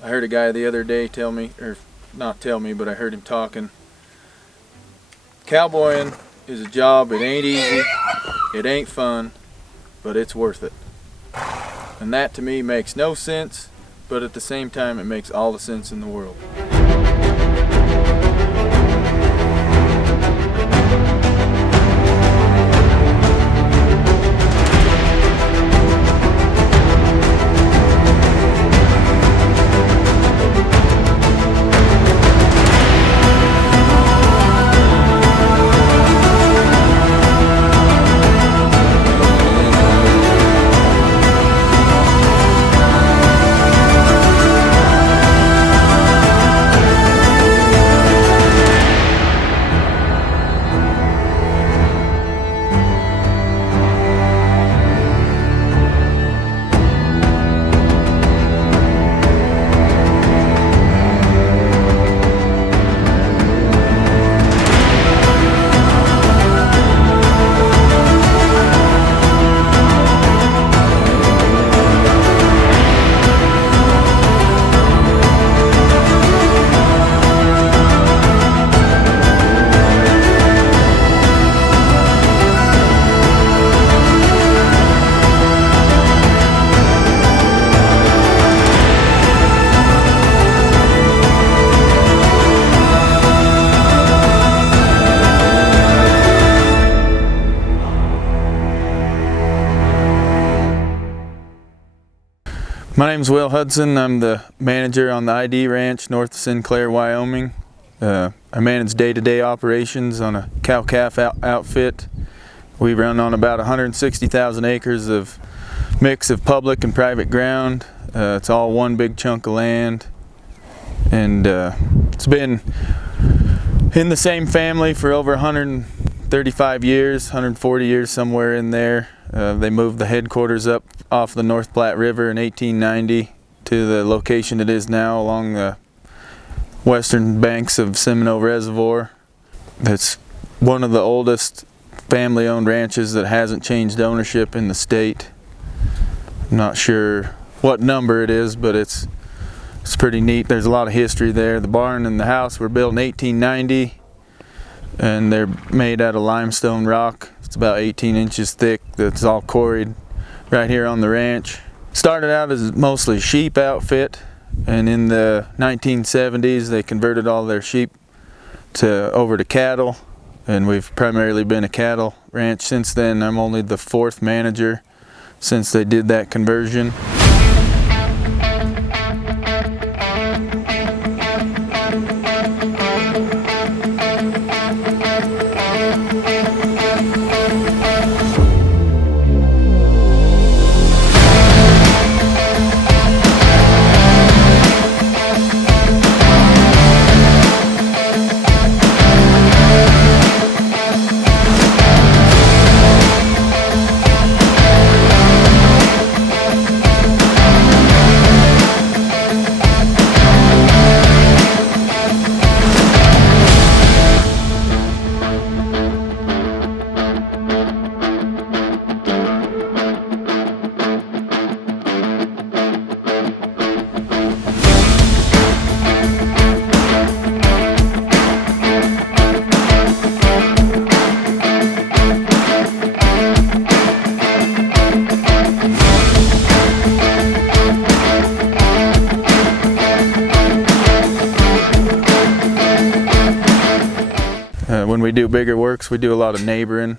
I heard a guy the other day tell me, or not tell me, but I heard him talking. Cowboying is a job, it ain't easy, it ain't fun, but it's worth it. And that to me makes no sense, but at the same time it makes all the sense in the world. My name's Hudson. I'm the manager on the ID ranch north of Sinclair, Wyoming. I manage day-to-day operations on a cow-calf outfit. We run on about 160,000 acres of mix of public and private ground. It's all one big chunk of land, and it's been in the same family for over 135 years, 140 years, somewhere in there. They moved the headquarters up off the North Platte River in 1890 to the location it is now along the western banks of Seminole Reservoir. It's one of the oldest family-owned ranches that hasn't changed ownership in the state. I'm not sure what number it is, but it's pretty neat. There's a lot of history there. The barn and the house were built in 1890, and they're made out of limestone rock. It's about 18 inches thick. That's all quarried right here on the ranch. Started out as mostly sheep outfit, and in the 1970s they converted all their sheep over to cattle, and we've primarily been a cattle ranch since then. I'm only the fourth manager since they did that conversion. When we do bigger works, we do a lot of neighboring.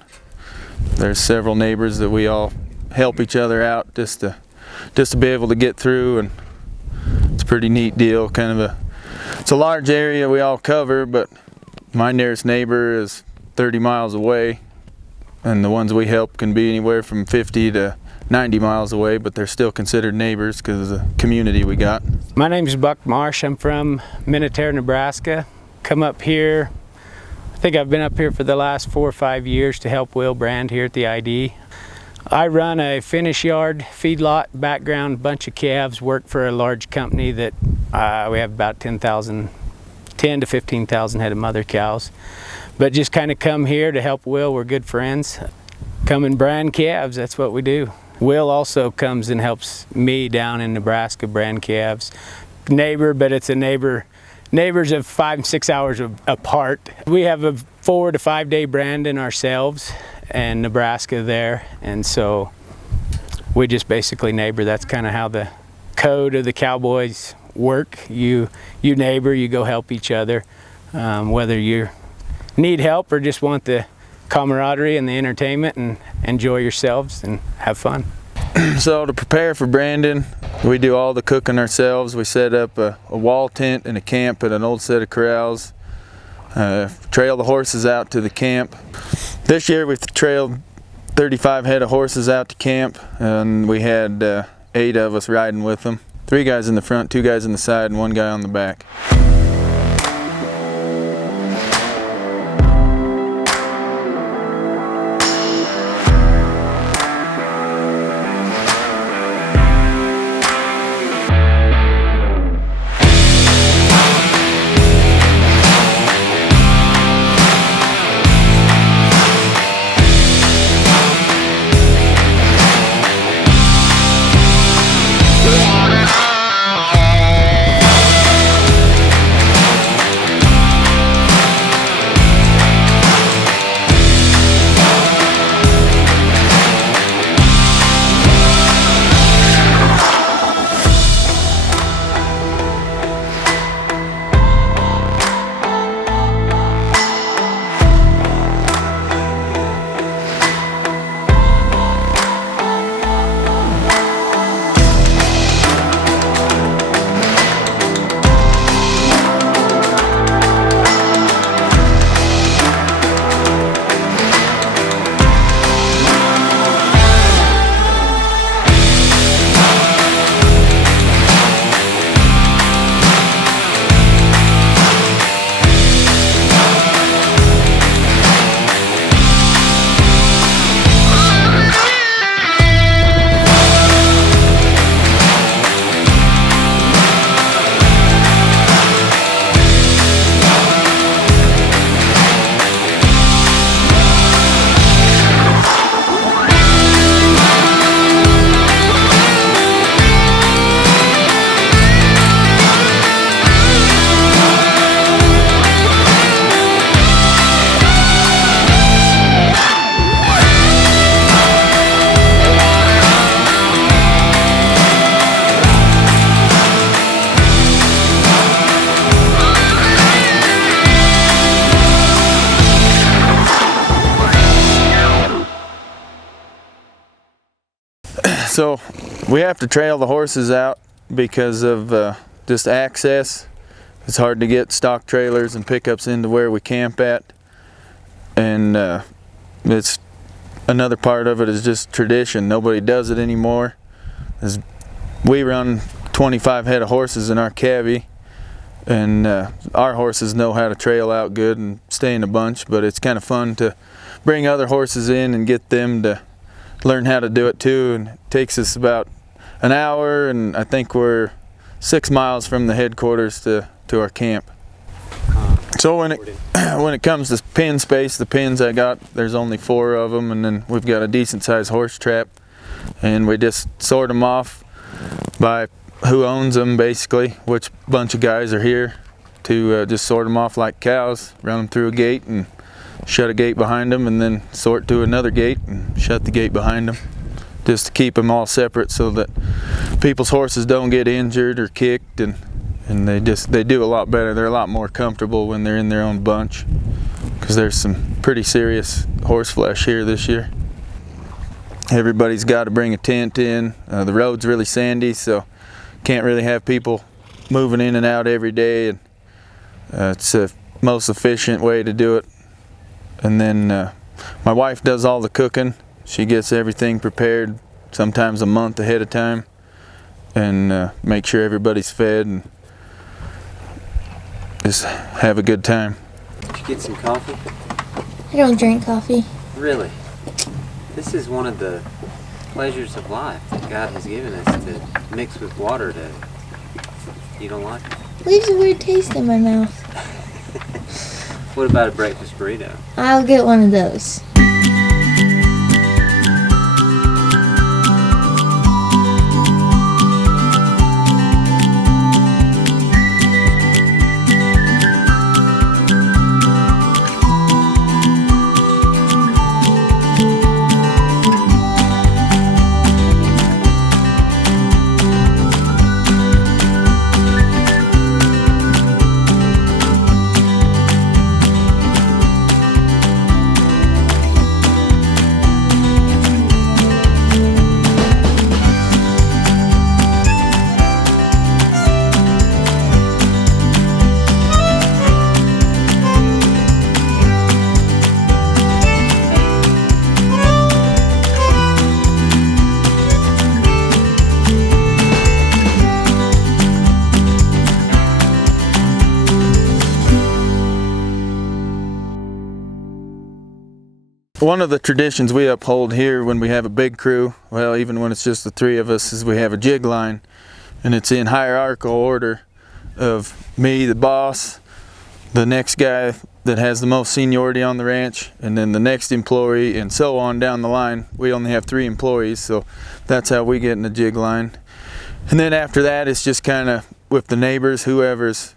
There's several neighbors that we all help each other out just to be able to get through, and it's a pretty neat deal. It's a large area we all cover, but my nearest neighbor is 30 miles away, and the ones we help can be anywhere from 50 to 90 miles away, but they're still considered neighbors because of the community we got. My name's Buck Marsh. I'm from Minnetonka, Nebraska. Come up here, I think I've been up here for the last 4 or 5 years to help Will brand here at the ID. I run a finish yard, feedlot, background, bunch of calves, work for a large company that we have about 10 to 15,000 head of mother cows. But just kind of come here to help Will. We're good friends. Come and brand calves, that's what we do. Will also comes and helps me down in Nebraska brand calves, neighbor, but it's a neighbors of 5 and 6 hours apart. We have a 4 to 5 day branding ourselves and Nebraska there, and so we just basically neighbor. That's kind of how the code of the cowboys work. You neighbor, you go help each other, whether you need help or just want the camaraderie and the entertainment and enjoy yourselves and have fun. So to prepare for branding, we do all the cooking ourselves. We set up a wall tent and a camp at an old set of corrals. Trail the horses out to the camp. This year we've trailed 35 head of horses out to camp, and we had 8 of us riding with them. 3 guys in the front, 2 guys in the side, and 1 guy on the back. So we have to trail the horses out because of just access. It's hard to get stock trailers and pickups into where we camp at, and it's another part of it is just tradition. Nobody does it anymore. We run 25 head of horses in our cavy, and our horses know how to trail out good and stay in a bunch, but it's kind of fun to bring other horses in and get them to learn how to do it too. And it takes us about an hour, and I think we're 6 miles from the headquarters to our camp. So when it comes to pin space, the pins I got, there's only 4 of them, and then we've got a decent sized horse trap, and we just sort them off by who owns them, basically, which bunch of guys are here, to just sort them off like cows, run them through a gate and shut a gate behind them, and then sort to another gate and shut the gate behind them, just to keep them all separate so that people's horses don't get injured or kicked, and they do a lot better. They're a lot more comfortable when they're in their own bunch, because there's some pretty serious horse flesh here this year. Everybody's got to bring a tent in. The road's really sandy, so can't really have people moving in and out every day, and it's the most efficient way to do it. And then my wife does all the cooking. She gets everything prepared sometimes a month ahead of time, and make sure everybody's fed and just have a good time. Did you get some coffee? I don't drink coffee. Really? This is one of the pleasures of life that God has given us, to mix with water. You don't like it? Leaves a weird taste in my mouth. What about a breakfast burrito? I'll get one of those. One of the traditions we uphold here when we have a big crew, well, even when it's just the three of us, is we have a jig line, and it's in hierarchical order of me, the boss, the next guy that has the most seniority on the ranch, and then the next employee, and so on down the line. We only have 3 employees, so that's how we get in the jig line. And then after that, it's just kind of with the neighbors, whoever's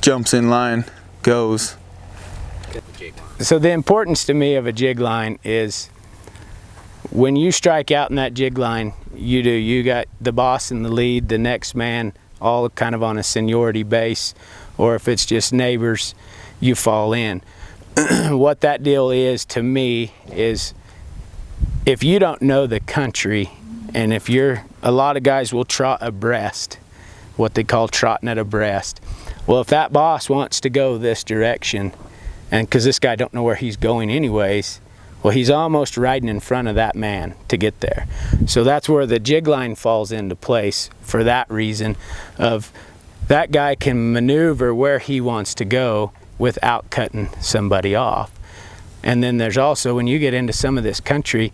jumps in line goes. So the importance to me of a jig line is when you strike out in that jig line, you got the boss and the lead, the next man, all kind of on a seniority base, or if it's just neighbors, you fall in. What that deal is to me is if you don't know the country, and if a lot of guys will trot abreast, what they call trotting it abreast. Well, if that boss wants to go this direction, and because this guy don't know where he's going anyways, well, he's almost riding in front of that man to get there. So that's where the jig line falls into place for that reason of that guy can maneuver where he wants to go without cutting somebody off. And then there's also, when you get into some of this country,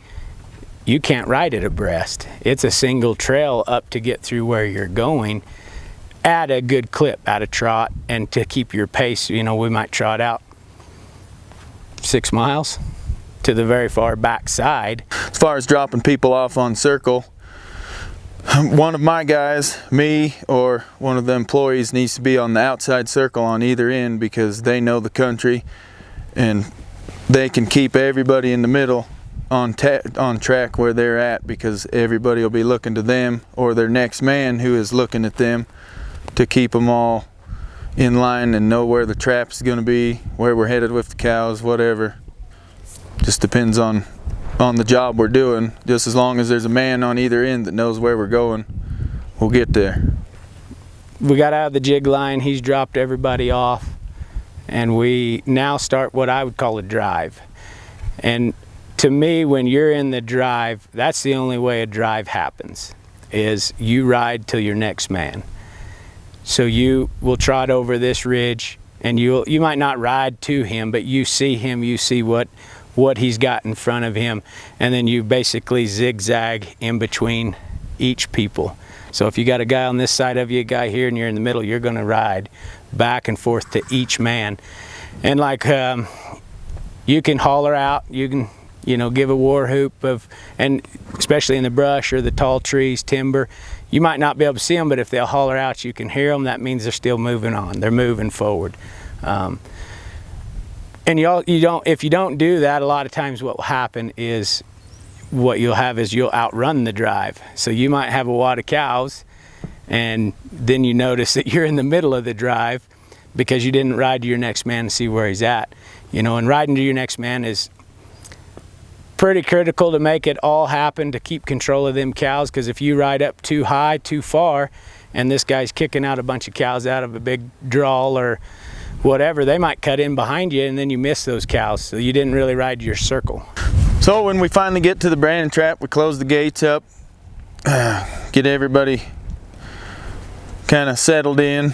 you can't ride it abreast. It's a single trail up to get through where you're going at a good clip, at a trot, and to keep your pace. You know, we might trot out 6 miles to the very far back side. As far as dropping people off on circle, one of my guys, me, or one of the employees needs to be on the outside circle on either end because they know the country and they can keep everybody in the middle on track where they're at, because everybody will be looking to them or their next man who is looking at them to keep them all in line and know where the trap is going to be, where we're headed with the cows, whatever. Just depends on the job we're doing. Just as long as there's a man on either end that knows where we're going, we'll get there. We got out of the jig line, he's dropped everybody off, and we now start what I would call a drive. And to me, when you're in the drive, that's the only way a drive happens, is you ride till your next man. So you will trot over this ridge, and you might not ride to him, but you see him, you see what he's got in front of him, and then you basically zigzag in between each people. So if you got a guy on this side of you, a guy here, and you're in the middle, you're going to ride back and forth to each man. And like you can holler out, you can give a war whoop and especially in the brush or the tall trees, timber, you might not be able to see them, but if they'll holler out, you can hear them. That means they're still moving on. They're moving forward. And if you don't do that, a lot of times what will happen is you'll outrun the drive. So you might have a wad of cows, and then you notice that you're in the middle of the drive because you didn't ride to your next man to see where he's at. And riding to your next man is pretty critical to make it all happen, to keep control of them cows, because if you ride up too high, too far, and this guy's kicking out a bunch of cows out of a big drawl or whatever, they might cut in behind you and then you miss those cows, so you didn't really ride your circle. So when we finally get to the branding trap, we close the gates up, get everybody kind of settled in,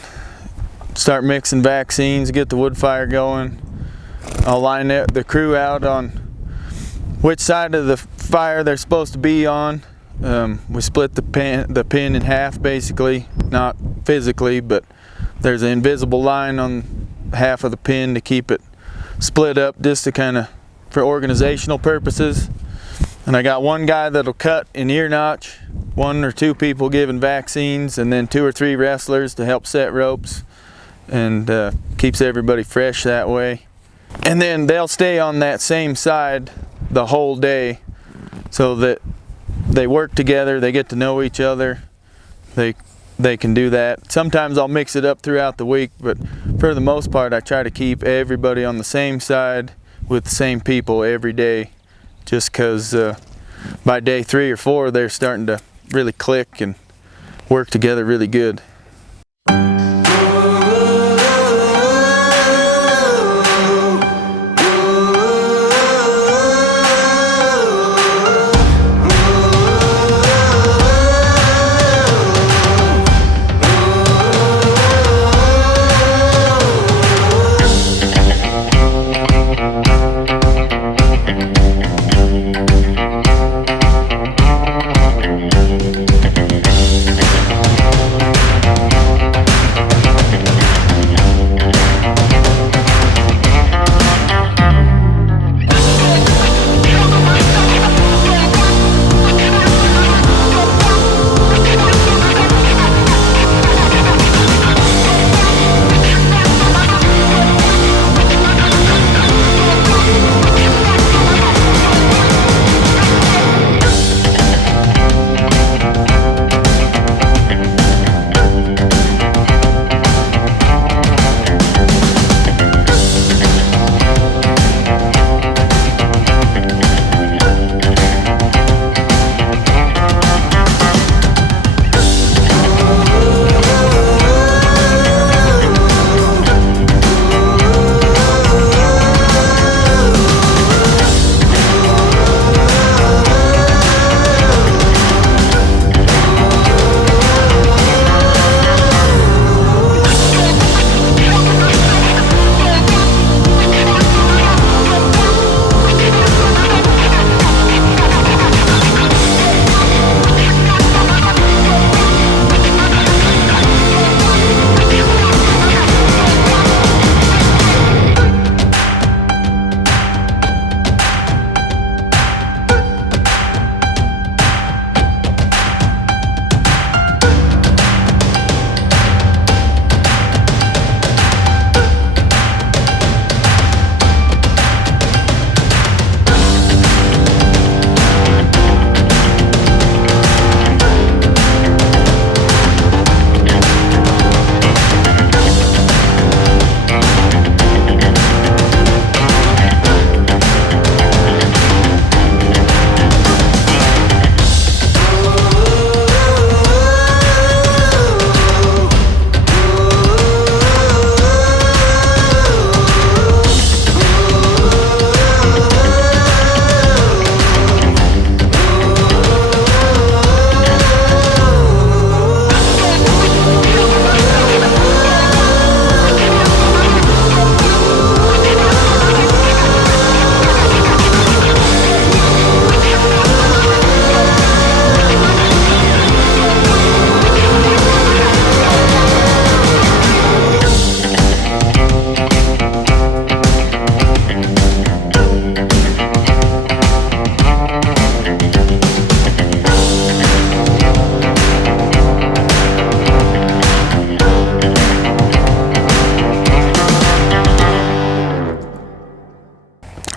start mixing vaccines, get the wood fire going. I'll line the crew out on which side of the fire they're supposed to be on. We split the pin in half, basically, not physically, but there's an invisible line on half of the pin to keep it split up, just to kind of for organizational purposes. And I got one guy that'll cut in ear notch, 1 or 2 people giving vaccines, and then 2 or 3 wrestlers to help set ropes, and keeps everybody fresh that way. And then they'll stay on that same side the whole day, so that they work together, they get to know each other, they can do that. Sometimes I'll mix it up throughout the week, but for the most part I try to keep everybody on the same side with the same people every day, just because by day 3 or 4 they're starting to really click and work together really good.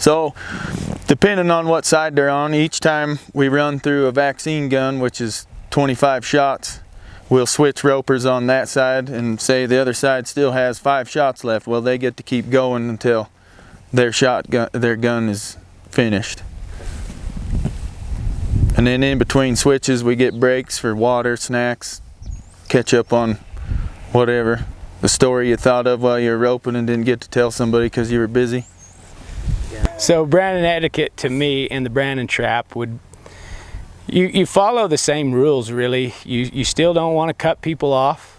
So depending on what side they're on, each time we run through a vaccine gun, which is 25 shots, we'll switch ropers on that side, and say the other side still has 5 shots left. Well, they get to keep going until their gun is finished. And then in between switches we get breaks for water, snacks, catch up on whatever, the story you thought of while you were roping and didn't get to tell somebody because you were busy. So Brandon etiquette to me in the Brandon trap would, you follow the same rules really. You still don't want to cut people off.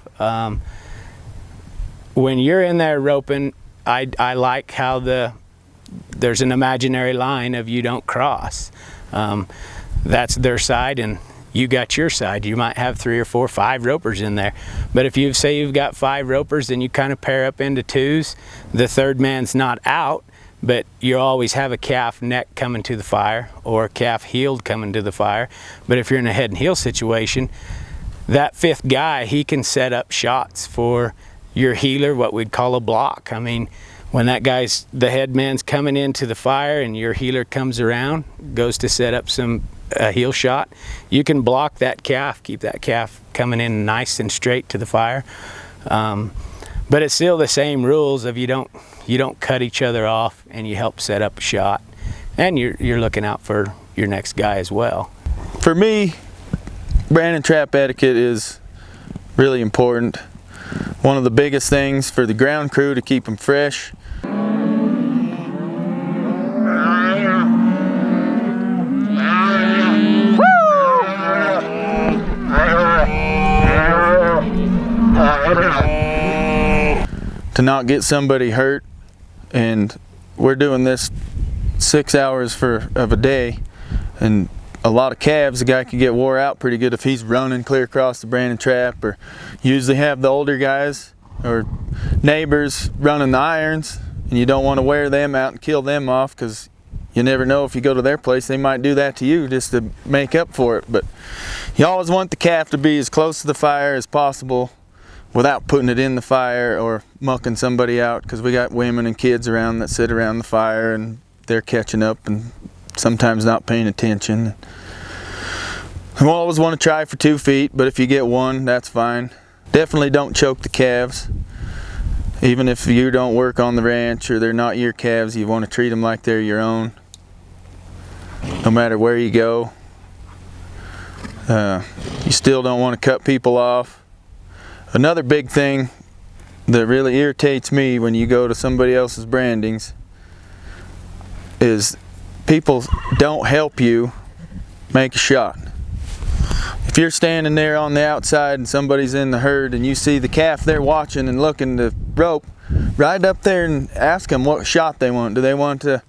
When you're in there roping, I like how there's an imaginary line of you don't cross. That's their side and you got your side. You might have 3 or 4, 5 ropers in there. But if you say you've got 5 ropers, then you kind of pair up into 2s. The third man's not out, but you always have a calf neck coming to the fire or a calf heeled coming to the fire. But if you're in a head and heel situation, that 5th guy, he can set up shots for your healer, what we'd call a block. I mean, when that guy's, the head man's coming into the fire and your healer comes around, goes to set up a heel shot, you can block that calf, keep that calf coming in nice and straight to the fire. But it's still the same rules of you don't cut each other off, and you help set up a shot, and you're looking out for your next guy as well. For me, Brandon trap etiquette is really important. One of the biggest things for the ground crew to keep them fresh. To not get somebody hurt, and we're doing this 6 hours of a day, and a lot of calves, the guy could get wore out pretty good if he's running clear across the Brandon trap, or usually have the older guys or neighbors running the irons, and you don't want to wear them out and kill them off, because you never know, if you go to their place they might do that to you just to make up for it. But you always want the calf to be as close to the fire as possible without putting it in the fire or mucking somebody out, because we got women and kids around that sit around the fire and they're catching up and sometimes not paying attention. We always want to try for 2 feet, but if you get 1, that's fine. Definitely don't choke the calves. Even if you don't work on the ranch or they're not your calves, you want to treat them like they're your own, no matter where you go. You still don't want to cut people off. Another big thing that really irritates me when you go to somebody else's brandings is people don't help you make a shot. If you're standing there on the outside and somebody's in the herd and you see the calf they're watching and looking to rope, ride up there and ask them what shot they want. Do they want the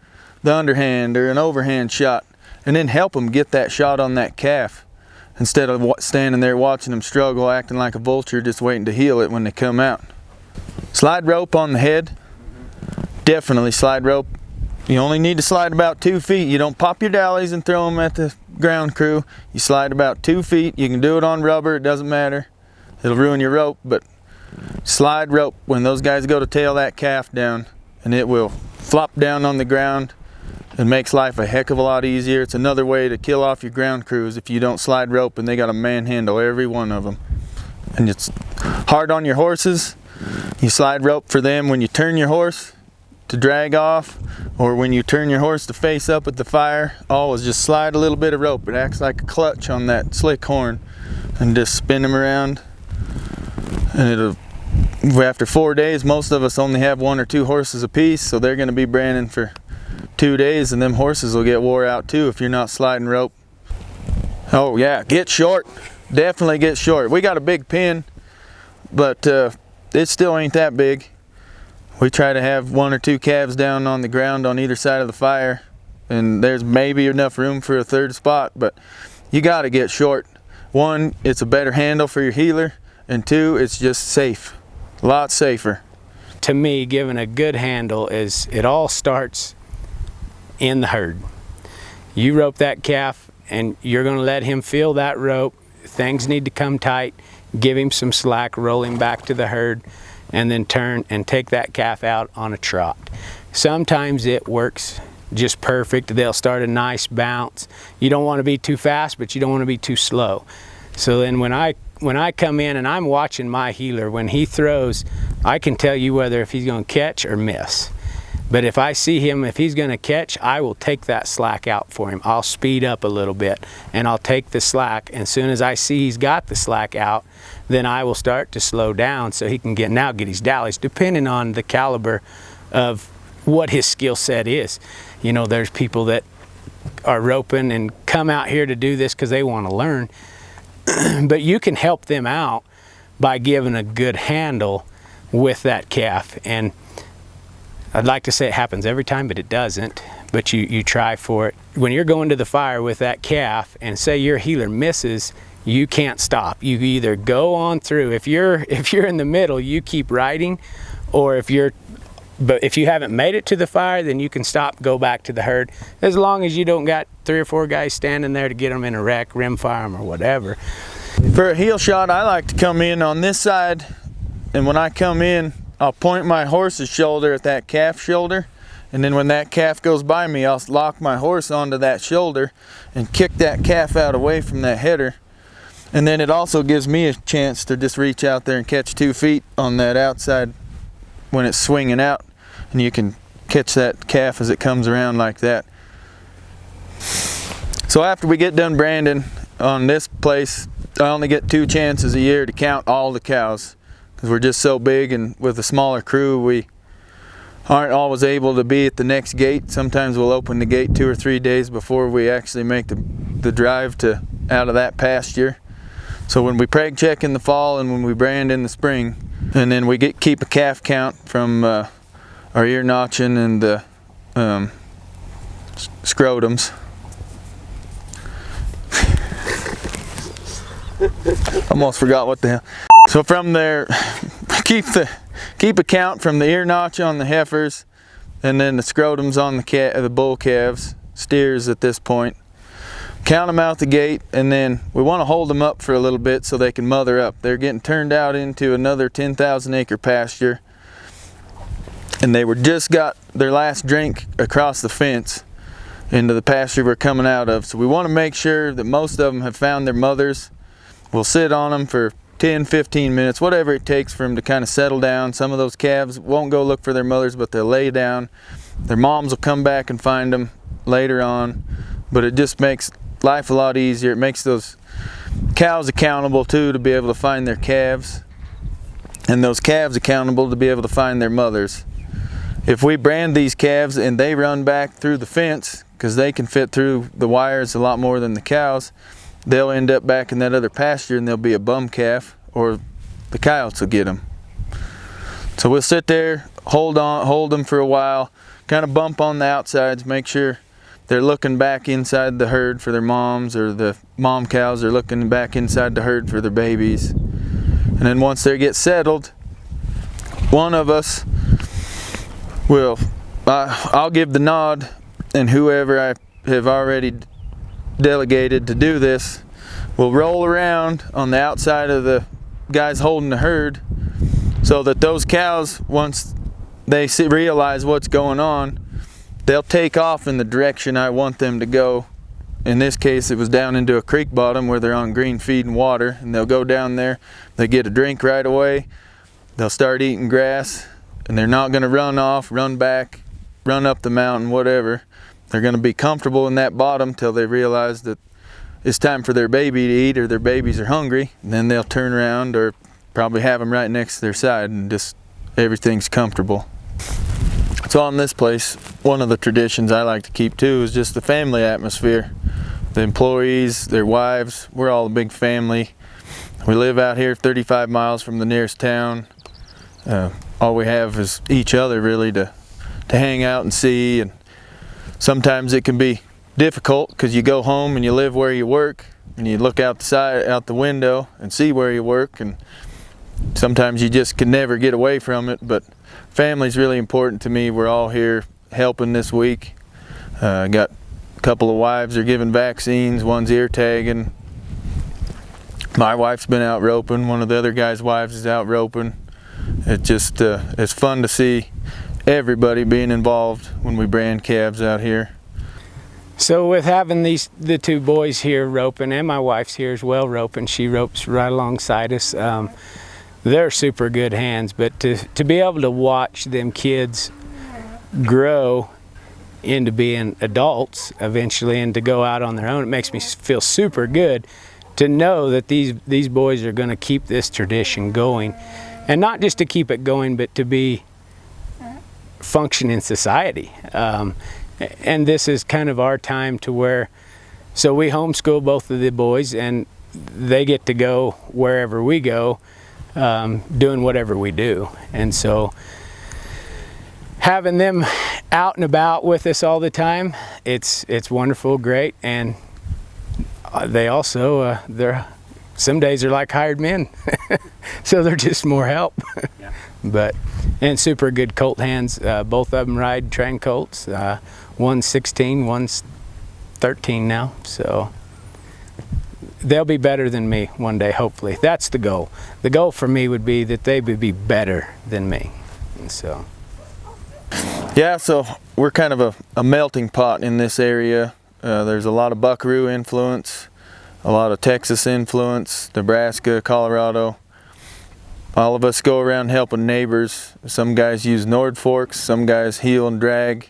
underhand or an overhand shot? And then help them get that shot on that calf, instead of standing there watching them struggle, acting like a vulture, just waiting to heel it when they come out. Slide rope on the head. Definitely slide rope. You only need to slide about 2 feet. You don't pop your dollies and throw them at the ground crew. You slide about 2 feet. You can do it on rubber, it doesn't matter. It'll ruin your rope, but slide rope when those guys go to tail that calf down, and it will flop down on the ground. It makes life a heck of a lot easier. It's another way to kill off your ground crews if you don't slide rope and they got to manhandle every one of them. And it's hard on your horses. You slide rope for them when you turn your horse to drag off, or when you turn your horse to face up at the fire. Always just slide a little bit of rope. It acts like a clutch on that slick horn, and just spin them around. And after 4 days, most of us only have 1 or 2 horses apiece, so they're going to be branding for 2 days, and them horses will get wore out too if you're not sliding rope. Oh yeah, get short. Definitely get short. We got a big pen, but it still ain't that big. We try to have 1 or 2 calves down on the ground on either side of the fire, and there's maybe enough room for a 3rd spot, but you got to get short. 1, it's a better handle for your healer, and 2, it's just safe. A lot safer. To me, giving a good handle is, it all starts in the herd. You rope that calf and you're going to let him feel that rope. Things need to come tight. Give him some slack, roll him back to the herd, and then turn and take that calf out on a trot. Sometimes it works just perfect. They'll start a nice bounce. You don't want to be too fast, but you don't want to be too slow. So then when I come in and I'm watching my heeler, when he throws, I can tell you whether if he's going to catch or miss. But if I see him, if he's going to catch, I will take that slack out for him. I'll speed up a little bit and I'll take the slack. And as soon as I see he's got the slack out, then I will start to slow down so he can get his dallies, depending on the caliber of what his skill set is. You know, there's people that are roping and come out here to do this because they want to learn. But you can help them out by giving a good handle with that calf. And I'd like to say it happens every time, but it doesn't. But you try for it. When you're going to the fire with that calf and say your heeler misses, you can't stop. You either go on through. If you're in the middle, you keep riding, or if you haven't made it to the fire, then you can stop, go back to the herd, as long as you don't got 3 or 4 guys standing there to get them in a wreck, rim fire them or whatever. For a heel shot, I like to come in on this side, and when I come in, I'll point my horse's shoulder at that calf shoulder, and then when that calf goes by me, I'll lock my horse onto that shoulder and kick that calf out away from that header. And then it also gives me a chance to just reach out there and catch 2 feet on that outside when it's swinging out, and you can catch that calf as it comes around like that. So after we get done branding on this place, I only get 2 chances a year to count all the cows, because we're just so big, and with a smaller crew we aren't always able to be at the next gate. Sometimes we'll open the gate 2 or 3 days before we actually make the drive to out of that pasture. So when we preg check in the fall and when we brand in the spring, and then we keep a calf count from our ear notching and the scrotums. Almost forgot what the hell. So from there, keep a count from the ear notch on the heifers, and then the scrotums on the bull calves, steers at this point. Count them out the gate, and then we want to hold them up for a little bit so they can mother up. They're getting turned out into another 10,000 acre pasture, and they just got their last drink across the fence into the pasture we're coming out of. So we want to make sure that most of them have found their mothers. We'll sit on them for 10-15 minutes, whatever it takes for them to kind of settle down. Some of those calves won't go look for their mothers, but they'll lay down. Their moms will come back and find them later on, but it just makes life a lot easier. It makes those cows accountable too, to be able to find their calves, and those calves accountable to be able to find their mothers. If we brand these calves and they run back through the fence, because they can fit through the wires a lot more than the cows, they'll end up back in that other pasture and they'll be a bum calf, or the coyotes will get them. So we'll sit there, hold them for a while, kind of bump on the outsides, make sure they're looking back inside the herd for their moms, or the mom cows are looking back inside the herd for their babies. And then once they get settled, one of us will, I'll give the nod, and whoever I have already delegated to do this will roll around on the outside of the guys holding the herd, so that those cows, once they realize what's going on, they'll take off in the direction I want them to go. In this case, it was down into a creek bottom where they're on green feed and water, and they'll go down there, they get a drink right away, they'll start eating grass, and they're not going to run off, run back, run up the mountain, whatever. They're going to be comfortable in that bottom till they realize that it's time for their baby to eat, or their babies are hungry, and then they'll turn around, or probably have them right next to their side, and just everything's comfortable. So on this place, one of the traditions I like to keep too is just the family atmosphere. The employees, their wives, we're all a big family. We live out here 35 miles from the nearest town. All we have is each other really to hang out and see, and sometimes it can be difficult because you go home and you live where you work, and you look out the window and see where you work, and sometimes you just can never get away from it. But family's really important to me. We're all here helping this week. Got a couple of wives are giving vaccines, one's ear tagging. My wife's been out roping, one of the other guys' wives is out roping. It just it's fun to see everybody being involved when we brand calves out here. So with having the two boys here roping, and my wife's here as well roping, she ropes right alongside us. They're super good hands, but to be able to watch them kids grow into being adults eventually and to go out on their own, it makes me feel super good to know that these boys are going to keep this tradition going, and not just to keep it going, but to be function in society. And this is kind of our time to where, so we homeschool both of the boys, and they get to go wherever we go, doing whatever we do. And so having them out and about with us all the time, it's wonderful, great. And they also, some days are like hired men. So they're just more help. Yeah. And super good colt hands. Both of them ride trained colts. One's 16, one's 13 now. So they'll be better than me one day, hopefully. That's the goal. The goal for me would be that they would be better than me. And so. Yeah, so we're kind of a melting pot in this area. There's a lot of buckaroo influence, a lot of Texas influence, Nebraska, Colorado. All of us go around helping neighbors. Some guys use Nord forks, some guys heel and drag,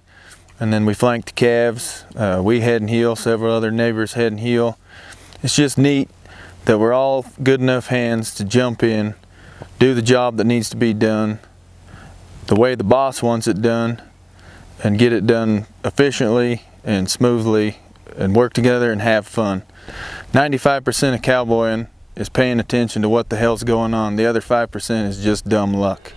and then we flank the calves. We head and heel, several other neighbors head and heel. It's just neat that we're all good enough hands to jump in, do the job that needs to be done, the way the boss wants it done, and get it done efficiently and smoothly, and work together and have fun. 95% of cowboying is paying attention to what the hell's going on. The other 5% is just dumb luck.